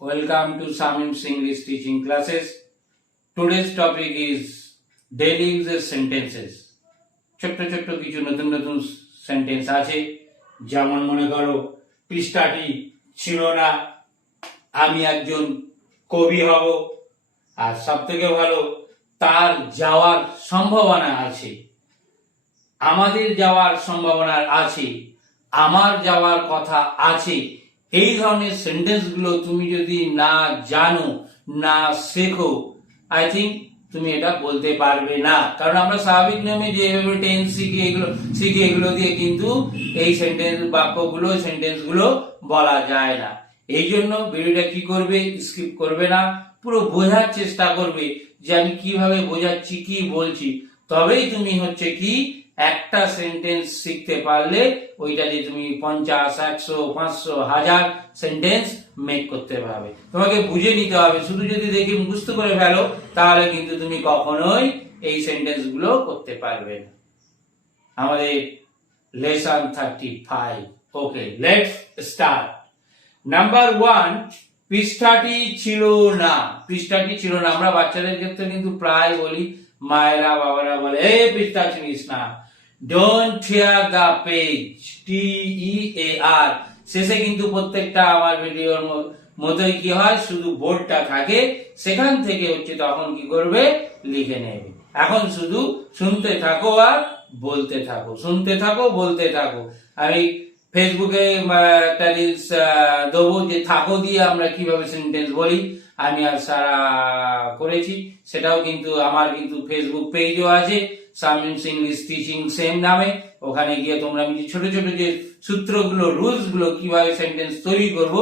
Welcome to samim's English teaching classes. Today's topic is daily uses sentences. ছোট্ট ছোট্ট কিছু নতুন নতুন সেন্টেন্স আছে, যেমন মনে করো পৃষ্ঠাটি ছিল না, আমি একজন কবি হব, আর সব থেকে ভালো তার যাওয়ার সম্ভাবনা আছে, আমাদের যাওয়ার সম্ভাবনা আছে, আমার যাওয়ার কথা আছে। এই ধরনের সেন্টেন্স গুলো তুমি যদি না জানো, না শেখো, আই থিঙ্ক তুমি এটা বলতে পারবে না। কারণ আমরা স্বাভাবিক নিয়মে যেভাবে টেন্স শিখি এগুলো দিয়ে কিন্তু এই সেন্টেন্স গুলো বলা যায় না। এই জন্য ভিডিওটা কি করবে, স্কিপ করবে না, পুরো বোঝার চেষ্টা করবে যে আমি কিভাবে বোঝাচ্ছি, কি বলছি। তবেই তুমি কি একটা সেন্টেন্স শিখতে পারলে ওইটা দিয়ে তুমি 50, 100, 500, 1000 সেন্টেন্স মেক করতে পারবে। তোমাকে বুঝে নিতে হবে। শুধু যদি দেখে মুখস্থ করে ফেলো তাহলে কিন্তু তুমি কখনোই এই সেন্টেন্স গুলো করতে পারবে না। আমাদের lesson 35। Okay, let's start. Number 1, পৃষ্ঠাটি ছিল না। পৃষ্ঠাটি ছিল না আমরা বাচ্চাদের ক্ষেত্রে কিন্তু প্রায় বলি, মায়েরা বাবারা বলে এই পৃষ্ঠা ছিনিস না, don't tear the page, TEAR। শেষে কিন্তু প্রত্যেকটা আমার ভিডিওর মতোই কি হয়, শুধু বোর্ডটা থাকে, সেখান থেকে তখন কি করবে, লিখে নেবে। এখন শুধু শুনতে থাকো আর বলতে থাকো, শুনতে থাকো বলতে থাকো। আমি ফেসবুকে একটা রিলস দেবো যে থাকো দিয়ে আমরা কিভাবে সেন্টেন্স বলি, আমি আর সারা করেছি, সেটাও কিন্তু আমার কিন্তু ফেসবুক পেজও আছে, samim's English টিচিং সেম নামে। ওখানে গিয়ে তোমরা আমি ছোট ছোট যে সূত্রগুলো, রুলস গুলো কিভাবে সেন্টেন্স তৈরি করব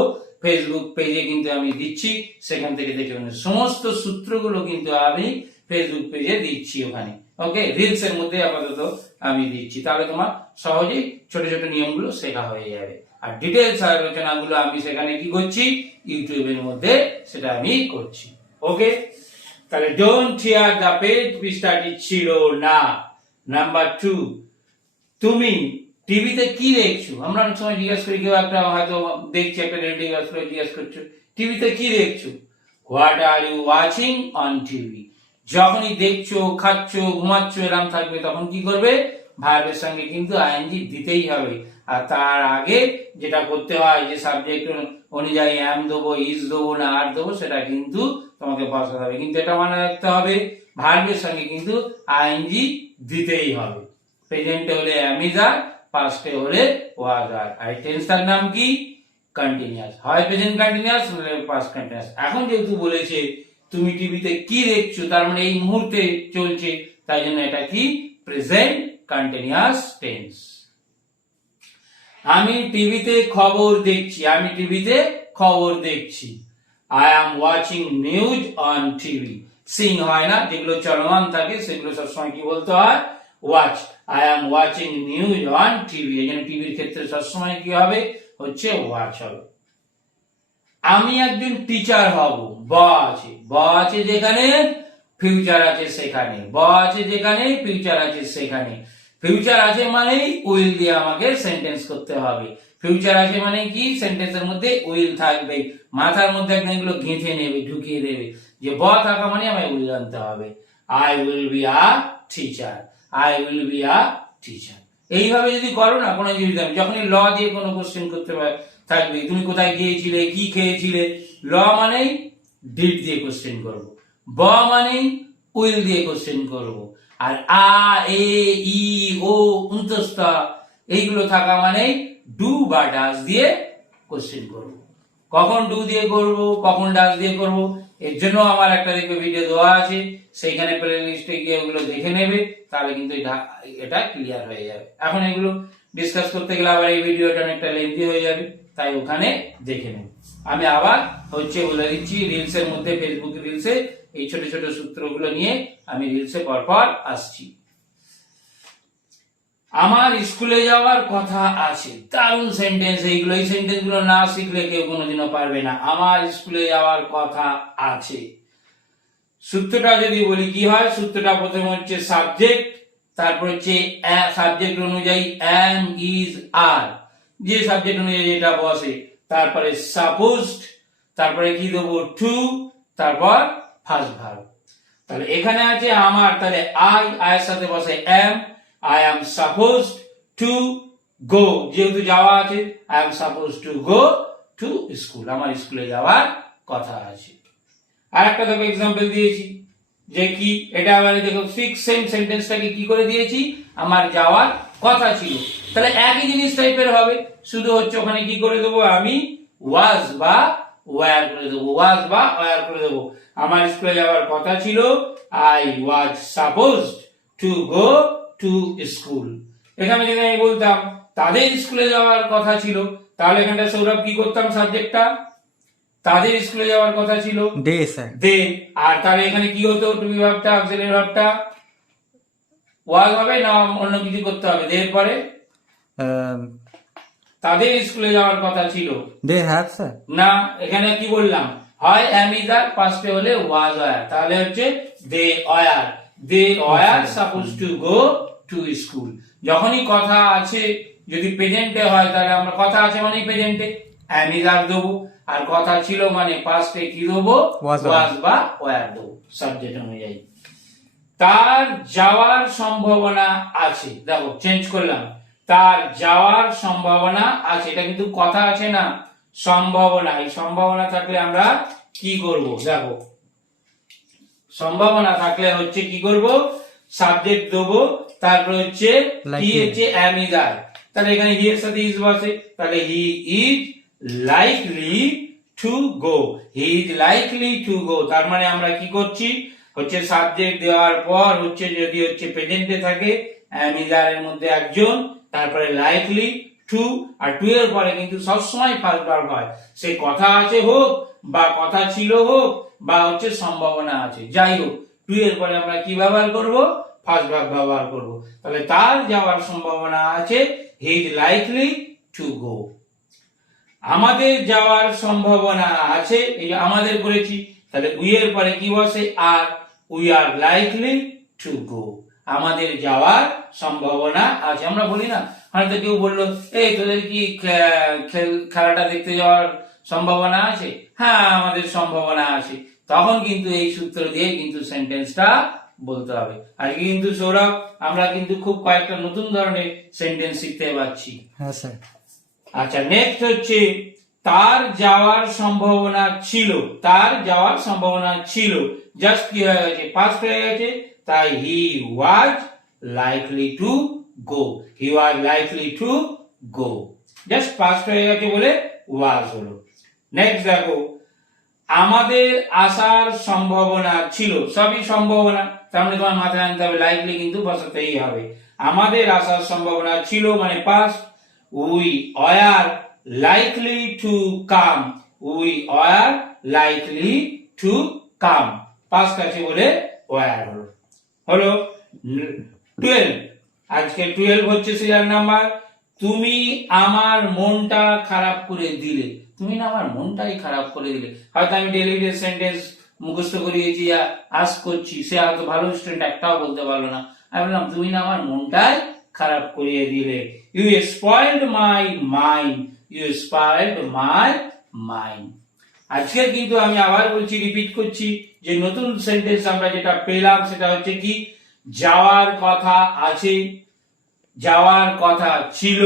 ফেসবুক পেজে কিন্তু আমি দিচ্ছি, সেখান থেকে দেখে সমস্ত সূত্রগুলো কিন্তু আমি ফেসবুক পেজে দিচ্ছি ওখানে। ওকে, রিলস এর মধ্যে আপাতত আমি দিচ্ছি, তাহলে তোমার সহজেই ছোট ছোট নিয়মগুলো শেখা হয়ে যাবে। আর ডিটেলস আলোচনাগুলো আমি সেখানে কি করছি, ইউটিউবের মধ্যে সেটা আমি করছি। ওকে, তাহলে ডোন্ট টিয়ার দ্য পেজ, পৃষ্ঠাটি ছিল না। নাম্বার 2, তুমি টিভিতে কি দেখছো? আমরা অনেক সময় জিজ্ঞেস করি, কেউ একটা হয়তো দেখছে একটা রেডিও জিজ্ঞেস করছো টিভিতে কি দেখছো, what are you watching on TV. যখনই দেখছো, খাচ্ছ, ঘুমাচ্ছ এরকম থাকবে, তখন কি করবে, ভার্বের সঙ্গে কিন্তু আইএনজি দিতেই হবে। আর তার আগে যেটা করতে হয়, যে সাবজেক্ট অনুযায়ী অ্যাম দেবো, ইজ দেবো না আর দেবো, সেটা কিন্তু তোমাকে বসাতে হবে। কিন্তু এটা মনে রাখতে হবে, ভার্বের সঙ্গে কিন্তু আইএনজি দিতেই হবে। প্রেজেন্টে হলে অ্যাম ইজ আর, পাস্টে হলে ওয়াজ আর। আর টেন্সটার নাম কি, কন্টিনিউয়াস, হয় প্রেজেন্ট কন্টিনিউয়াস নয় পাস্ট কন্টিনিউয়াস। এখন যেহেতু বলেছে তুমি টিভিতে কি দেখছো, তার মানে এই মুহূর্তে চলছে, তাই জন্য এটা কি, প্রেজেন্ট কন্টিনিউয়াস টেন্স। আমি টিভিতে খবর দেখছি, আমি টিভিতে খবর দেখছি। I am watching news on TV. Singh হয় না, যেগুলো চলমান থাকে সেগুলো সবসময় কি বলতে হয়, watch. I am watching news on TV, এই জন্য টিভির ক্ষেত্রে সবসময় কি হবে, ওয়াচ হবে। আমি একজন টিচার হব, ব আছে যেখানে ফিউচার আছে সেখানে, আছে যেখানে ফিউচার আছে সেখানে। ফিউচার আছে মানেই উইল দিয়ে আমাকে সেন্টেন্স করতে হবে। ফিউচার আছে মানে কি, সেন্টেন্সের মধ্যে উইল থাকবে। মাথার মধ্যে একদম এগুলো গেঁথে নেবে, ঢুকিয়ে দেবে, যে থাকা মানে আমায় উইল আনতে হবে। I will be a teacher, I will be a teacher. এইভাবে যদি করো না, কোনো জিনিস যখনই ল দিয়ে কোনো কোশ্চেন করতে থাকবে, তুমি কোথায় গিয়েছিলে, কি খেয়েছিলে, ল মানেই ডিড দিয়ে কোশ্চেন করবো, মানেই উইল দিয়ে কোশ্চেন করবো। আর আ, এ, ই, ও, উন্তস্তা এইগুলো থাকা মানে ডু বা ডাস দিয়ে কোশ্চেন করব। কখন ডু দিয়ে করব, কখন ডাস দিয়ে করব, এর জন্য আমার একটা ভিডিও দেওয়া আছে, সেইখানে প্লে লিস্টে গিয়ে ওগুলো দেখে নেবে, তাহলে কিন্তু এটা ক্লিয়ার হয়ে যাবে। এখন এগুলো ডিসকাস করতে গেলে আবার এই ভিডিওটা অনেকটা লেন্থি হয়ে যাবে, তাই ওখানে দেখে নেবে। আমি আবার বলে দিচ্ছি, রিলসের মধ্যে, ফেসবুক রিলসে এই ছোট ছোট সূত্রগুলো নিয়ে আমি রিলসে পরপর আসছি। আমার স্কুলে যাওয়ার কথা আছে, দারুণ সেন্টেন্স এইগুলো। এই সেন্টেন্স গুলো না শিখলে কেউ কোনোদিনও পারবে না। আমার স্কুলে যাওয়ার কথা আছে, সূত্রটা যদি বলি কি হয়, সূত্রটা প্রথমে সাবজেক্ট, তারপর সাবজেক্ট অনুযায়ী অ্যাম, ইজ, আর, যে সাবজেক্ট অনুযায়ী যেটা বসে, তারপরে সাপোজড, তারপরে কি দেবো টু, তারপর ফার্স্ট ভার্ব। তাহলে এখানে আছে আমার, তাহলে আয়ের সাথে বসে am, I am suppose to go, যেহেতু যাওয়া আছে I am suppose to go to school, আমার স্কুলে যাওয়ার কথা আছে। আর একটা দেখো এক্সাম্পল দিয়েছি যে কি, এটা আবার দেখো ফিক্স সেম সেন্টেন্সটাকে কি করে দিয়েছি, আমার যাওয়ার কথা ছিল। তাহলে একই জিনিস টাইপের হবে, শুধু হচ্ছে ওখানে কি করে দেবো আমি ওয়াজ বা ওয়্যার করে দেবো, ওয়াজ বা ওয়্যার করে দেবো। আমার স্কুলে যাওয়ার কথা ছিল, I was supposed to go to school. এখানে যদি আমি বলতাম তাদের স্কুলে যাওয়ার কথা ছিল, তাহলে এখানটা সৌরভ কি করতাম, সাবজেক্টটা তাদের স্কুলে যাওয়ার কথা ছিল দে স্যার, দে। আর তাহলে এখানে কি হতো, টু বি ভার্বটা অক্সিলারি ভার্বটা ওয়াজ হবে না অন্য কিছু করতে হবে, দের পরে তাদের স্কুলে যাওয়ার কথা ছিল, দে হ্যাভ স্যার। না এখানে কি বললাম, হয় এম ইজ আর পাস্টে হলে ওয়াজ ওয়্যার, তাহলে হচ্ছে they were suppose to go to school. যখনই কথা আছে, যদি প্রেজেন্টে হয় তাহলে আমরা কথা আছে মানে প্রেজেন্টে এম ইজ আর দেবো, আর কথা ছিল মানে পাস্টে কি দেবো ওয়াজ বা ওয়্যার দেবো সাবজেক্ট অনুযায়ী। তার যাওয়ার সম্ভাবনা আছে, দেখো চেঞ্জ করলাম, তার যাওয়ার সম্ভাবনা আছে, এটা কিন্তু কথা আছে না সম্ভাবনা। এই সম্ভাবনা থাকলে আমরা কি করব, দেখো সম্ভাবনা থাকলে হচ্ছে কি করব, সাবজেক্ট দেবো, তারপর হচ্ছে কি হচ্ছে এম ইজ আর, তাহলে এখানে হি এর সাথে ইজ বসে, তাহলে he is likely to go, he is likely to গো। তার মানে আমরা কি করছি, হচ্ছে সাবজেক্ট দেওয়ার পর হচ্ছে যদি হচ্ছে প্রেজেন্টে থাকে এম ইজ আর এর মধ্যে একজন, তারপরে লাইকলি টু, আর টু এর পরে কিন্তু সবসময় ফার্স্ট ভার্ব হয়, সে কথা আছে হোক বা কথা ছিল হোক বা হচ্ছে সম্ভাবনা আছে, যাই হোক টু এর পরে আমরা কি ব্যবহার করব, ফার্স্ট ভার্ব ব্যবহার করব। তাহলে তার যাওয়ার সম্ভাবনা আছে, he is likely to go. আমাদের যাওয়ার সম্ভাবনা আছে, এই যে আমাদের করেছি, তাহলে উই এর পরে কি বসে আর, we are likely to go, আমাদের যাওয়ার সম্ভাবনা আছে। আমরা বলি না, হয়তো কেউ বললো এই তোদের কি খেলাটা দেখতে যাওয়ার সম্ভাবনা আছে, হ্যাঁ আমাদের সম্ভাবনা আছে, তখন কিন্তু এই সূত্র দিয়ে কিন্তু সেন্টেন্সটা বলতে হবে। আজকে কিন্তু সৌরভ আমরা কিন্তু খুব কয়েকটা নতুন ধরনের সেন্টেন্স শিখতে পারছি। হ্যাঁ স্যার। আচ্ছা নেক্সট হচ্ছে তার যাওয়ার সম্ভাবনা ছিল, তার যাওয়ার সম্ভাবনা ছিল, জাস্ট কি হয়ে গেছে, পাস্ট হয়ে গেছে, তাই he was likely to go, he was likely to go, just past হয়ে গেছে বলে ওয়াজ হলো। নেক্সট দেখো আমাদের আসার সম্ভাবনা ছিল, সবই সম্ভাবনা, তার মানে তোমার মাথায় আনতে হবে লাইকলি কিন্তু বসাতেই হবে। আমাদের আসার সম্ভাবনা ছিল মানে past, we were likely to come, we were likely to come, past আছে বলে ওয়্যার হলো। হলো 12, আজকে 12 হচ্ছে সিরিয়াল নাম্বার, তুমি আমার মনটা খারাপ করে দিলে, তুমি না আমার মনটাই খারাপ করে দিলে। হয়তো আমি ডেইলি সেন্টেন্স মুখস্থ করিয়েছি, আস্ক করছি, সে হয়তো ভালো স্টুডেন্ট একটাও বলতে পারলো না, আমি বললাম তুমি না আমার মনটাই খারাপ করিয়ে দিলে, you spoiled my mind, you spoiled my mind. আজকে কিন্তু আমি আবার বলছি, রিপিট করছি, যে নতুন সেন্টেন্স আমরা যেটা পেলাম সেটা হচ্ছে কি, যাওয়ার কথা আছে, যাওয়ার কথা ছিল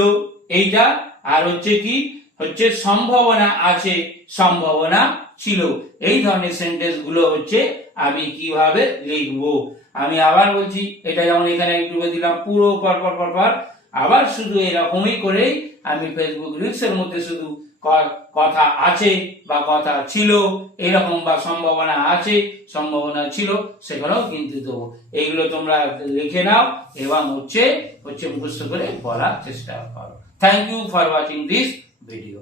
এইটা, আর হচ্ছে কি হচ্ছে সম্ভাবনা আছে, সম্ভাবনা ছিল। এই ধরনের সেন্টেন্স গুলো হচ্ছে আমি কিভাবে লিখবো। আমি আবার বলছি, এটা যেমন এখানে ইউটিউবে দিলাম পুরো পর, আবার শুধু এরকমই করেই আমি ফেসবুক রিলস এর মধ্যে শুধু কথা আছে বা কথা ছিল এরকম, বা সম্ভাবনা আছে সম্ভাবনা ছিল, সেগুলোও কিন্তু দেবো। এইগুলো তোমরা লিখে নাও এবং হচ্ছে মুখস্থ করে বলার চেষ্টা করো। Thank you for watching this video.